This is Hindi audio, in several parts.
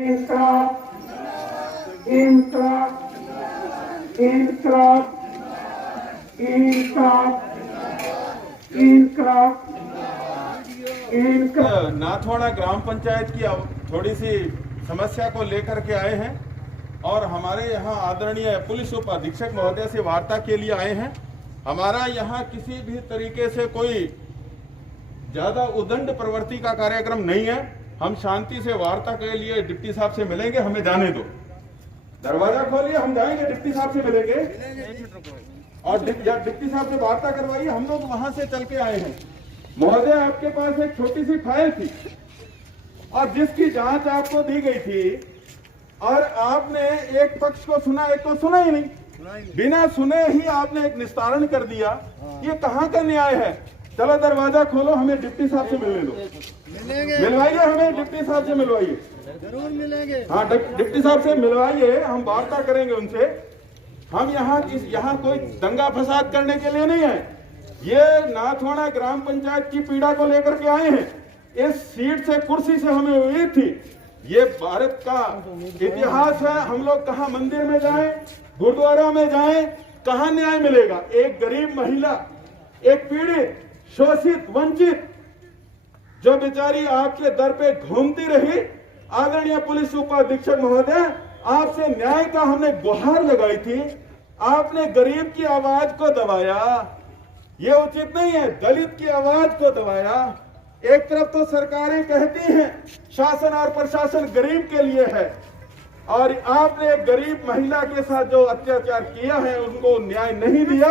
इंकलाब इंकलाब इंकलाब इंकलाब इंकलाब। नाथवाड़ा ग्राम पंचायत की थोड़ी सी समस्या को लेकर के आए हैं और हमारे यहाँ आदरणीय पुलिस उप अधीक्षक महोदय से वार्ता के लिए आए हैं। हमारा यहाँ किसी भी तरीके से कोई ज्यादा उदंड प्रवृत्ति का कार्यक्रम नहीं है। हम शांति से वार्ता के लिए डिप्टी साहब से मिलेंगे, हमें जाने दो। दरवाजा खोलिए, हम जाएंगे, डिप्टी साहब से मिलेंगे और डिप्टी साहब से वार्ता करवाइए। हम लोग वहां से चल के आए हैं। महोदय, आपके पास एक छोटी सी फाइल थी और जिसकी जांच आपको दी गई थी और आपने एक पक्ष को सुना, एक को सुना ही नहीं। बिना सुने ही आपने एक निस्तारण कर दिया। ये कहाँ का न्याय है? चलो दरवाजा खोलो, हमें डिप्टी साहब से मिलने दो। मिलवाइए, हमें डिप्टी साहब से मिलवाइए। जरूर मिलेंगे। हाँ, डिप्टी साहब से मिलवाइए, हम वार्ता करेंगे उनसे। हम यहाँ कोई दंगा फसाद करने के लिए नहीं है। ये नाथवाड़ा ग्राम पंचायत की पीड़ा को लेकर के आए हैं। इस सीट से, कुर्सी से हमें उम्मीद थी। ये भारत का इतिहास है। हम लोग कहाँ मंदिर में जाएं, गुरुद्वारा में जाएं, कहाँ न्याय मिलेगा? एक गरीब महिला, एक पीड़ित, शोषित, वंचित, जो बेचारी आपके दर पे घूमती रही। आदरणीय पुलिस उप अधीक्षक महोदय, आपसे न्याय का हमने गुहार लगाई थी, आपने गरीब की आवाज को दबाया। ये उचित नहीं है। दलित की आवाज को दबाया। एक तरफ तो सरकारें कहती हैं शासन और प्रशासन गरीब के लिए है और आपने एक गरीब महिला के साथ जो अत्याचार किया है उनको न्याय नहीं दिया।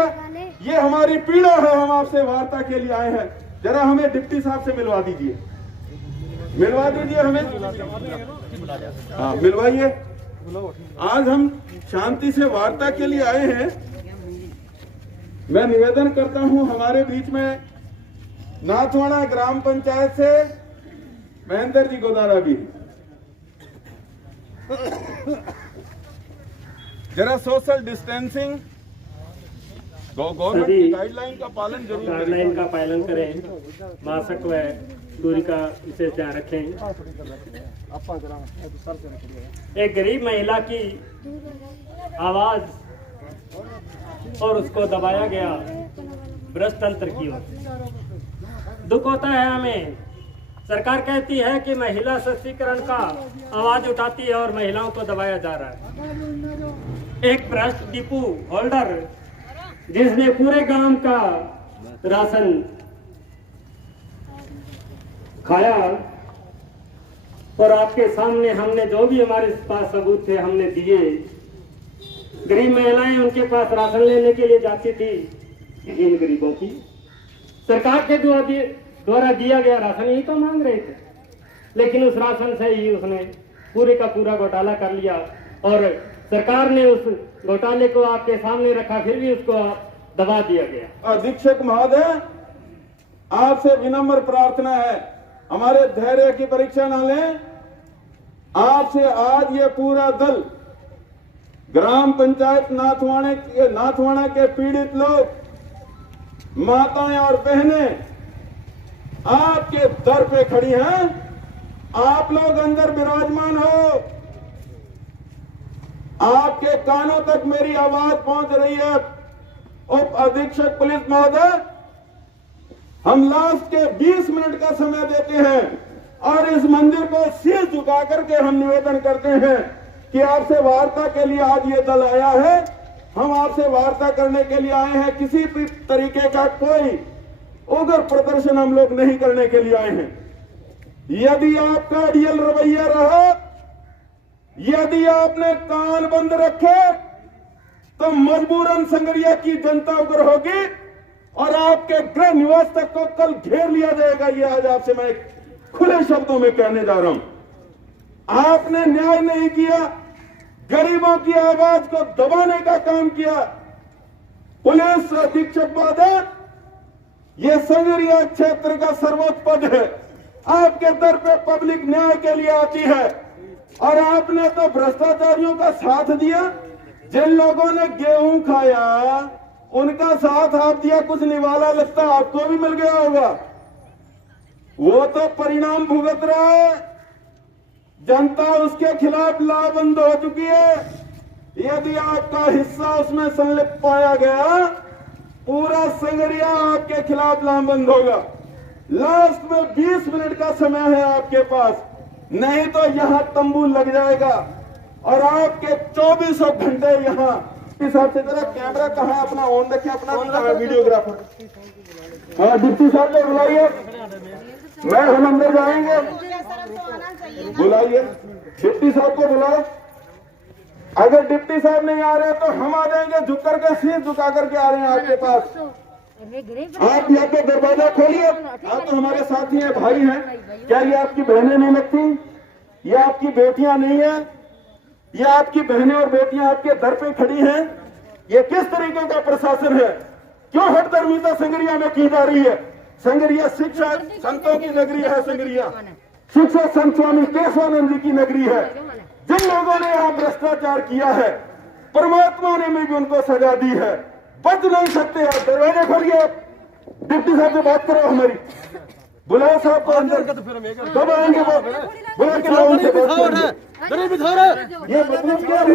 ये हमारी पीड़ा है। हम आपसे वार्ता के लिए आए हैं। जरा हमें डिप्टी साहब से मिलवा दीजिए, मिलवा दीजिए हमें। हाँ, मिलवाइए। आज हम शांति से वार्ता के लिए आए हैं। मैं निवेदन करता हूं, हमारे बीच में नाथवाड़ा ग्राम पंचायत से महेंद्र जी गोदारा भी। जरा सोशल डिस्टेंसिंग, गवर्नमेंट की गाइडलाइन का पालन जरूर करें। गाइडलाइन का पालन करें, मास्क व दूरी का विशेष ध्यान रखें। एक गरीब महिला की आवाज और उसको दबाया गया भ्रष्ट तंत्र की ओर। दुख होता है हमें। सरकार कहती है कि महिला सशक्तिकरण का आवाज उठाती है और महिलाओं को दबाया जा रहा है। एक भ्रष्ट डिपो होल्डर जिसने पूरे गांव का राशन खाया और आपके सामने हमने जो भी हमारे पास सबूत थे हमने दिए। गरीब महिलाएं उनके पास राशन लेने के लिए जाती थी। इन गरीबों की सरकार के द्वारा दिया गया राशन ही तो मांग रहे थे, लेकिन उस राशन से ही उसने पूरे का पूरा घोटाला कर लिया और सरकार ने उस घोटाले को आपके सामने रखा, फिर भी उसको दबा दिया गया। अधीक्षक महोदय, आपसे विनम्र प्रार्थना है, हमारे धैर्य की परीक्षा न लें। आपसे आज ये पूरा दल, ग्राम पंचायत नाथवाड़ा के पीड़ित लोग, माताएं और बहनें आपके दर पे खड़ी हैं। आप लोग अंदर विराजमान हो। आपके कानों तक मेरी आवाज पहुंच रही है। उप अधीक्षक पुलिस महोदय, हम लास्ट के 20 मिनट का समय देते हैं और इस मंदिर को शीश झुका करके हम निवेदन करते हैं कि आपसे वार्ता के लिए आज ये दल आया है। हम आपसे वार्ता करने के लिए आए हैं। किसी भी तरीके का कोई उग्र प्रदर्शन हम लोग नहीं करने के लिए आए हैं। यदि आपका रियल रवैया रहा, यदि आपने कान बंद रखे, तो मजबूरन संगरिया की जनता उग्र होगी और आपके गृह निवास तक को कल घेर लिया जाएगा। ये आज आपसे मैं खुले शब्दों में कहने जा रहा हूं। आपने न्याय नहीं किया, गरीबों की आवाज को दबाने का काम किया। पुलिस अधीक्षक महोदय, ये संगरिया क्षेत्र का सर्वोच्च पद है। आपके दर पे पब्लिक न्याय के लिए आती है और आपने तो भ्रष्टाचारियों का साथ दिया। जिन लोगों ने गेहूं खाया उनका साथ आप दिया, कुछ निवाला लगता आपको भी मिल गया होगा। वो तो परिणाम भुगत रहा है। जनता उसके खिलाफ लाबंद हो चुकी है। यदि आपका हिस्सा उसमें संलिप्त पाया गया, पूरा संगरिया आपके खिलाफ लामबंद होगा। लास्ट में 20 मिनट का समय है आपके पास, नहीं तो यहां तंबू लग जाएगा और आपके 24 घंटे यहां। इस हिसाब से जरा कैमरा कहाँ है अपना ऑन रखे, अपना वीडियोग्राफर। हाँ डिप्टी साहब को बुलाइए, मैं हम अंदर जाएंगे, बुलाइए डिप्टी साहब को बुलाओ। अगर डिप्टी साहब नहीं आ रहे तो हम आ जाएंगे, झुक करके सिर झुका करके आ रहे हैं आपके पास। आप यहाँ के दरवाजा खोलिए, आप तो हमारे साथी हैं, भाई हैं। क्या ये आपकी बहनें नहीं लगती? ये आपकी बेटियां नहीं है? ये आपकी बहनें और बेटियां आपके दर पे खड़ी हैं? ये किस तरीके का प्रशासन है? क्यों हठधर्मिता संगरिया में की जा रही है? संगरिया शिक्षा संतों की नगरी है, संगरिया शिक्षा संत स्वामी केशवानंद जी की नगरी है। जिन लोगों ने यहाँ भ्रष्टाचार किया है, परमात्मा ने भी उनको सजा दी है, बच नहीं सकते। आप दरवाजे खोलिए, डिप्टी साहब से बात करो हमारी, बुलाओ साहब को अंदर, कब आएंगे वो? बुला के लाओ उनसे बात करेंगे। ये मतलब क्या है?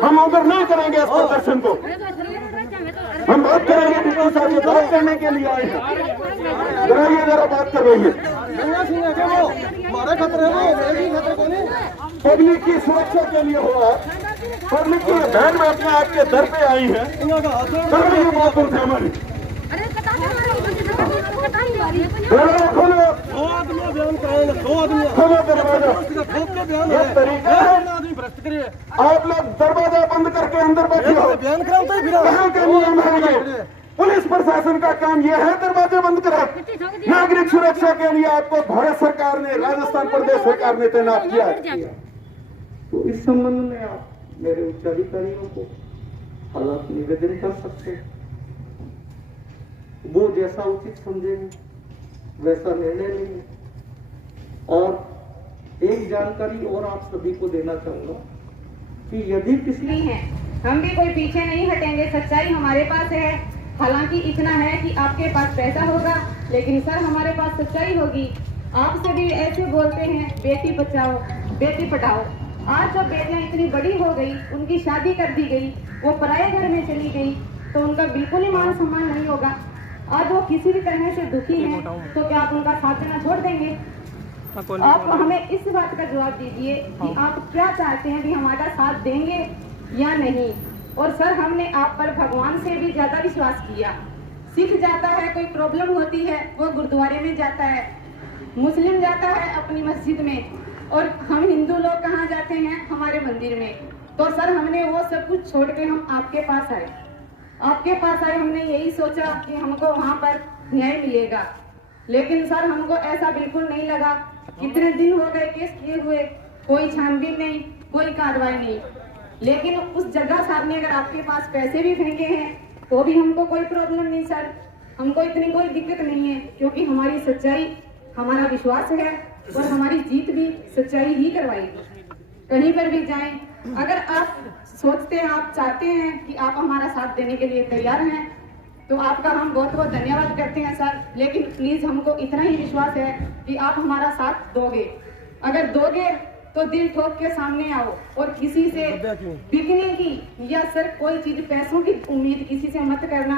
हम उधर नहीं करेंगे इस प्रदर्शन को, हम बात करेंगे डिप्टी साहब से, बात करने के लिए आए हैं। कराइए जरा बात कर रही है। पब्लिक की सुरक्षा के लिए हो, आप पब्लिक की बहन बेटियां आपके दर पे आई हैं, कराइए बात उनसे हमारी। खोलो दरवाजा, ये तरीका है? आप लोग दरवाजा बंद करके अंदर बैठे हो, कहाँ का नियम है ये? पुलिस प्रशासन का काम यह है दरवाजे बंद करा। नागरिक सुरक्षा के लिए आपको भारत सरकार ने, राजस्थान प्रदेश सरकार ने तैनात किया है। तो इस संबंध में आप मेरे उच्च अधिकारियों को हालात निवेदन कर सकते हैं, वो जैसा उचित समझेंगे वैसा निर्णय लेंगे। और एक जानकारी और आप सभी को देना चाहूंगा कि यदि किसी नहीं है, हम भी कोई पीछे नहीं हटेंगे, सच्चाई हमारे पास है। हालांकि इतना है कि आपके पास पैसा होगा, लेकिन सर हमारे पास सच्चाई होगी। आप सभी ऐसे बोलते हैं बेटी बचाओ बेटी पढ़ाओ, आज जब बेटियां इतनी बड़ी हो गई, उनकी शादी कर दी गई, वो पराये घर में चली गई, तो उनका बिल्कुल ही मान सम्मान नहीं होगा। आज वो किसी भी तरह से दुखी हैं, तो क्या आप उनका साथ देना छोड़ देंगे? आप हमें इस बात का जवाब दीजिए कि आप क्या चाहते हैं, कि हमारा साथ देंगे या नहीं। और सर हमने आप पर भगवान से भी ज्यादा विश्वास किया। सिख जाता है, कोई प्रॉब्लम होती है वो गुरुद्वारे में जाता है, मुस्लिम जाता है अपनी मस्जिद में, और हम हिंदू लोग कहाँ जाते हैं? हमारे मंदिर में। तो सर हमने वो सब कुछ छोड़ के हम आपके पास आए। आपके पास आए, हमने यही सोचा कि हमको वहाँ पर न्याय मिलेगा, लेकिन सर हमको ऐसा बिल्कुल नहीं लगा। कितने दिन हो गए केस किए हुए, कोई छानबीन नहीं, कोई कार्रवाई नहीं। लेकिन उस जगह साहब ने अगर आपके पास पैसे भी फेंके हैं तो भी हमको कोई प्रॉब्लम नहीं सर, हमको इतनी कोई दिक्कत नहीं है, क्योंकि हमारी सच्चाई, हमारा विश्वास है और हमारी जीत भी सच्चाई ही करवाएगी। कहीं पर भी जाएं, अगर आप सोचते हैं, आप चाहते हैं कि आप हमारा साथ देने के लिए तैयार हैं, तो आपका हम बहुत बहुत धन्यवाद करते हैं सर। लेकिन प्लीज हमको इतना ही विश्वास है कि आप हमारा साथ दोगे। अगर दोगे तो दिल ठोक के सामने आओ और किसी से बिकने की या सर कोई चीज पैसों की उम्मीद किसी से मत करना।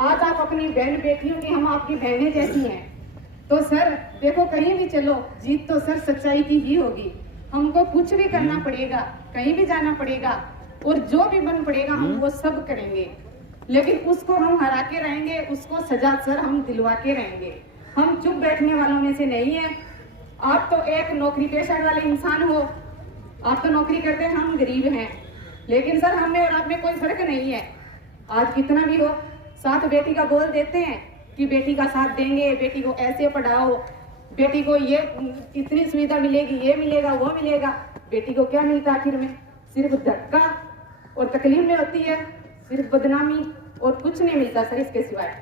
आज आप अपनी बहन बेटियों की, हम आपकी बहनें जैसी हैं, तो सर देखो कहीं भी चलो, जीत तो सर सच्चाई की ही होगी। हमको कुछ भी करना पड़ेगा, कहीं भी जाना पड़ेगा, और जो भी बन पड़ेगा हम वो सब करेंगे, लेकिन उसको हम हरा के रहेंगे, उसको सजा सर हम दिलवा के रहेंगे। हम चुप बैठने वालों में से नहीं है। आप तो एक नौकरी पेशा वाले इंसान हो, आप तो नौकरी करते हैं, हम गरीब हैं, लेकिन सर हम में और आप में कोई फर्क नहीं है। आज कितना भी हो, साथ बेटी का बोल देते हैं कि बेटी का साथ देंगे, बेटी को ऐसे पढ़ाओ, बेटी को ये इतनी सुविधा मिलेगी, ये मिलेगा, वो मिलेगा। बेटी को क्या मिलता आखिर में? सिर्फ धक्का और तकलीफ में होती है, सिर्फ बदनामी और कुछ नहीं मिलता सर इसके सिवाय।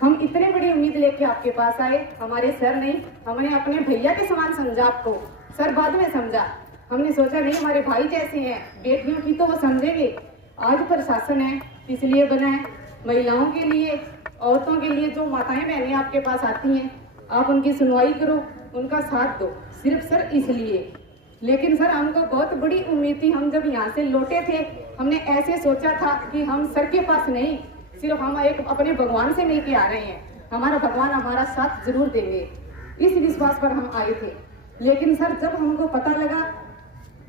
हम इतने बड़ी उम्मीद लेके आपके पास आए, हमारे सर नहीं, हमने अपने भैया के समान समझा आपको, सर बाद में समझा। हमने सोचा नहीं हमारे भाई जैसे हैं, बेटियों की तो वो समझेंगे। आज प्रशासन है इसलिए बना है, महिलाओं के लिए, औरतों के लिए, जो माताएं बहनें आपके पास आती हैं, आप उनकी सुनवाई करो, उनका साथ दो, सिर्फ सर इसलिए। लेकिन सर हमको बहुत बड़ी उम्मीद थी, हम जब यहाँ से लौटे थे हमने ऐसे सोचा था कि हम सर के पास नहीं, सिर्फ हम एक अपने भगवान से मिल के आ रहे हैं, हमारा भगवान हमारा साथ जरूर देंगे, इस विश्वास पर हम आए थे। लेकिन सर जब हमको पता लगा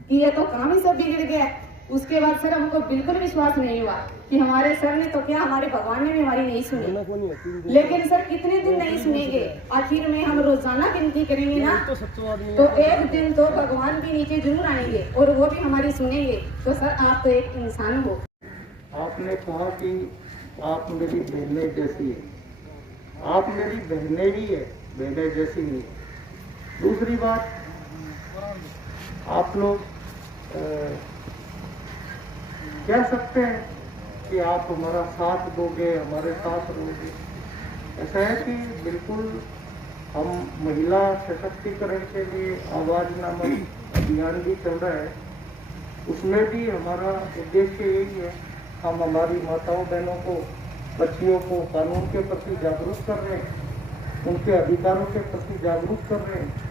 कि ये तो काम ही सब बिगड़ गया, उसके बाद सर हमको बिल्कुल विश्वास नहीं हुआ कि हमारे सर ने तो क्या, हमारे भगवान ने भी हमारी नहीं सुनी। लेकिन सर कितने दिन नहीं सुनेंगे, आखिर में हम रोजाना गिनती करेंगे ना, तो एक दिन तो भगवान भी नीचे जरूर आएंगे और वो भी हमारी सुनेंगे। तो सर आप तो एक इंसान हो। आपने कहा कि आप मेरी बहनें जैसी है, आप मेरी बहनें भी है, बहनें जैसी नहीं। दूसरी बात, आप लोग कह सकते हैं कि आप हमारा साथ दोगे, हमारे साथ रहोगे। ऐसा है कि बिल्कुल हम महिला सशक्तिकरण के लिए आवाज नामक अभियान भी चल रहा है, उसमें भी हमारा उद्देश्य यही है, हम हमारी माताओं बहनों को, बच्चियों को कानून के प्रति जागरूक कर रहे हैं, उनके अधिकारों के प्रति जागरूक कर रहे हैं।